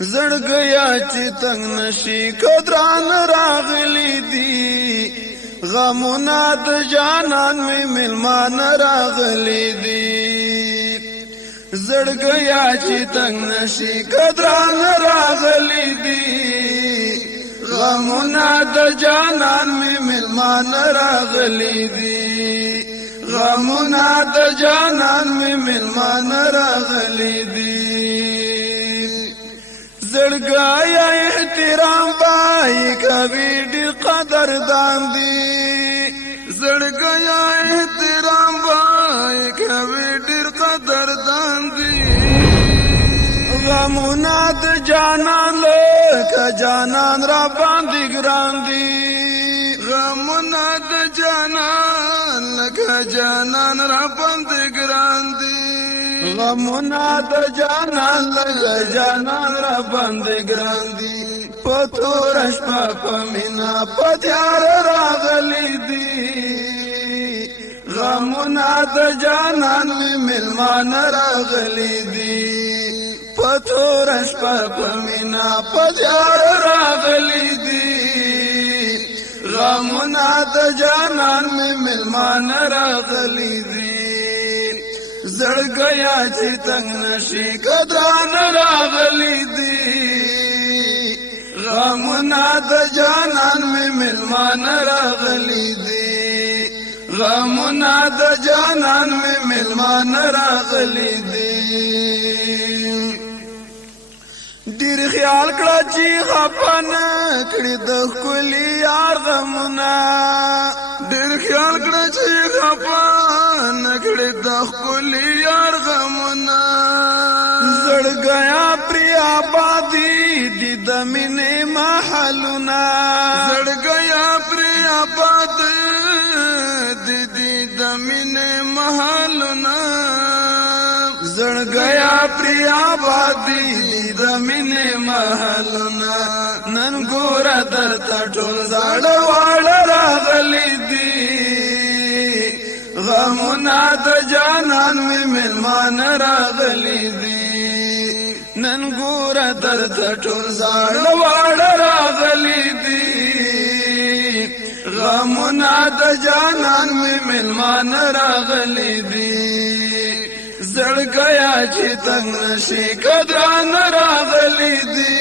زړګیا چې تنگ نشي قدران راغلی دي غمونه د جانان می ملمان راغلی دي زړګیا چې تنگ نشي قدران راغلی دي غمونه د جانان می ملمان راغلی دي غمونه د جانان می ملمان راغلی دي زړګیا احترام پای کوي ډېر قدردان دي زړګیا احترام پای کوي ډېر قدردان دي غمونه د جانان لکه جانان را باندې ګران دي غمونه د جانان لکه جانان را باندې ګران دي غمونه د جانان لکه جانان را باندې ګران دي په تور شپه په مینا په تیار راغلي دي غمونه د جانان می ملمان راغلي دي په تور شپه په مینا په تیار راغلي دي غمونه د جانان می ملمان راغلي دي زړګیا چې تنگ نشي قدران راغلی دي غمونه د جانان می ملمان راغلی دي غمونه د جانان می ملمان راغلی دي ډیر خیال کړه چې خپن کړي د خولي یار غمونه ډیر خیال کړه چې خپن کړي د خولي یار غمونه زړګیا پری آبادی دي د مینې محلونه زړګیا پری آبادی دي د مینې محلونه زړګیا پری آبادی د مینې محلونه نن ګور درته ټول زاړه واړه راغلي دي غمونه د جانان می ملمان راغلي دي نن ګور درته ټول زاړه واړه راغلي دي غمونه د جانان می ملمان راغلي دي زړګیا چې تنگ نشي قدران راغلي دي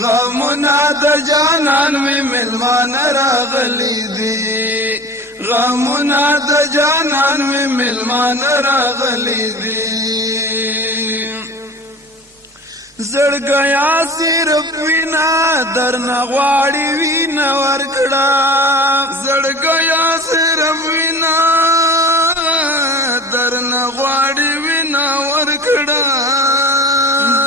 غمونه د جانان می ملمان راغلي دي غمونه د جانان می ملمان راغلي دي زړګیا صرف وینا درنه غواړي وینا ورکړه زړګیا صرف وینا درنه غواړي وینا ورکړه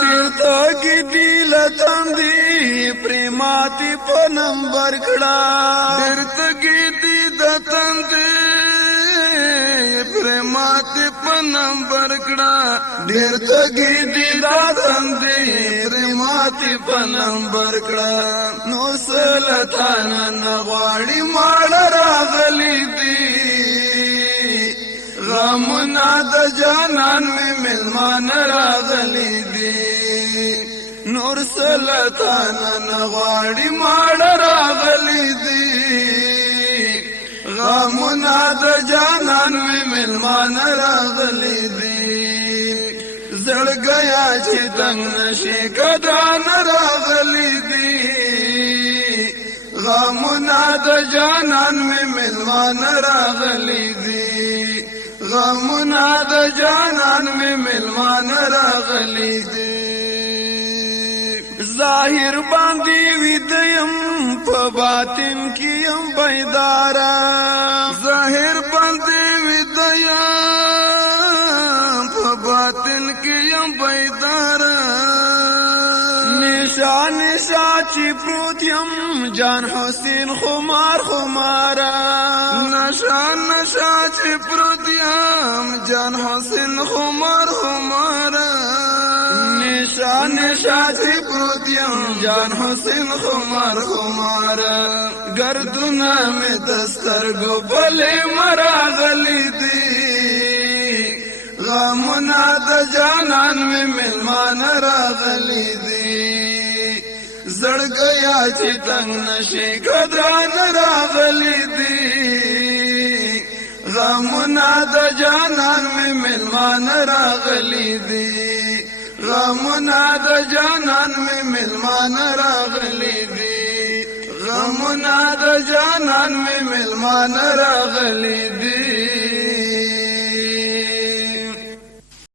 ډېر تاګي دی لتاندي پریماتي په نمبر کړه ډېر تاګي دی دتاندي پریماتي په نمبر کړه ډېر تاګي دی دتاندي پریماتي په نمبر کړه نو سلطان نغواړي مال راغلي دي غمونه د جانان می ملمان راغلي دي نور سلطان نغواړي مال راغلي دي غمونه د جانان می ملمان راغلي دي زړګیا چې تنگ نشي قدران راغلي دي غمونه د جانان می ملمان راغلي دي غمونه د جانان می ملمان راغلي دي ظاهر باندې ویدیم په باطن کې یم بیدارا ظاهر باندې ویدیم په باطن کې یم بیدارا نشان چې پروت یم جان حسین خمار خمارا نشان چې پروت یم جان حسین خمار خمارا نشان چې پروت یم جان حسین خمار خمارا گردونه می دسترګو بلې مراغلي دي غمنا د جانان می ملمان راغلی دی زړګیا چې تنگ نشي ګدران راغلی دی غمنا د جانان می ملمان راغلی دی غمنا د جانان می ملمان راغلی دی غمنا د جانان می ملمان راغلی دی